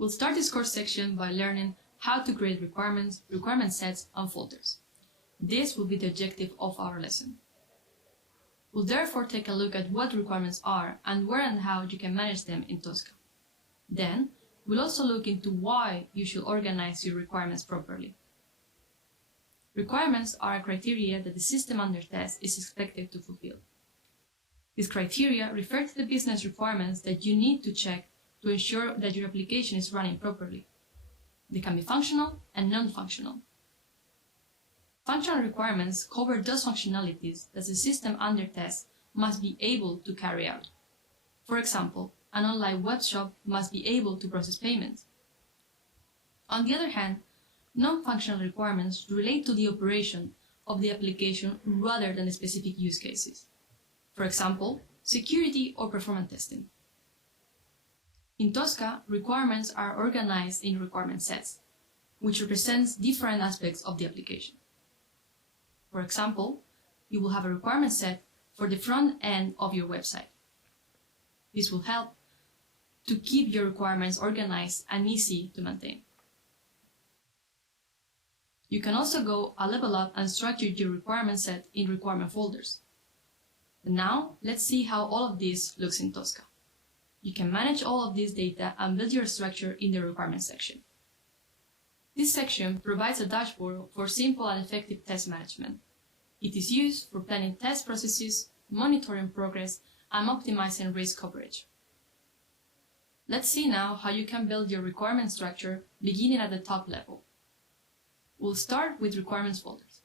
We'll start this course section by learning how to create requirements, requirement sets, and folders. This will be the objective of our lesson. We'll therefore take a look at what requirements are and where and how you can manage them in Tosca. Then, we'll also look into why you should organize your requirements properly. Requirements are a criteria that the system under test is expected to fulfill. These criteria refer to the business requirements that you need to check to ensure that your application is running properly. They can be functional and non-functional. Functional requirements cover those functionalities that the system under test must be able to carry out. For example, an online web shop must be able to process payments. On the other hand, non-functional requirements relate to the operation of the application rather than the specific use cases. For example, security or performance testing. In Tosca, requirements are organized in requirement sets, which represents different aspects of the application. For example, you will have a requirement set for the front end of your website. This will help to keep your requirements organized and easy to maintain. You can also go a level up and structure your requirement set in requirement folders. But now, let's see how all of this looks in Tosca. You can manage all of this data and build your structure in the requirements section. This section provides a dashboard for simple and effective test management. It is used for planning test processes, monitoring progress, and optimizing risk coverage. Let's see now how you can build your requirement structure beginning at the top level. We'll start with requirements folders.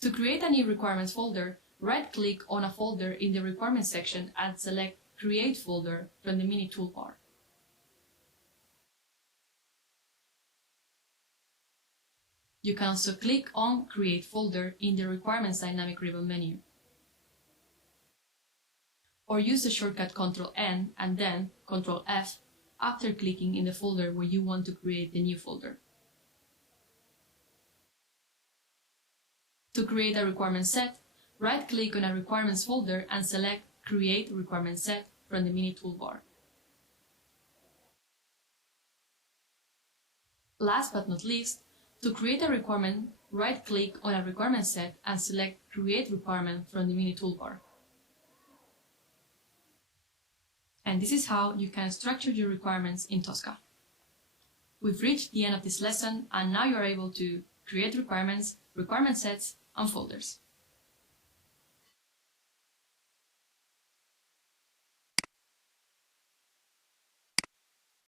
To create a new requirements folder, right-click on a folder in the requirements section and select Create Folder from the mini toolbar. You can also click on Create Folder in the Requirements dynamic ribbon menu. Or use the shortcut Ctrl-N and then Ctrl-F after clicking in the folder where you want to create the new folder. To create a requirement set, right-click on a requirements folder and select Create Requirement Set from the mini toolbar. Last but not least, to create a requirement, right-click on a requirement set and select Create Requirement from the mini toolbar. And this is how you can structure your requirements in Tosca. We've reached the end of this lesson, and now you are able to create requirements, requirement sets, and folders.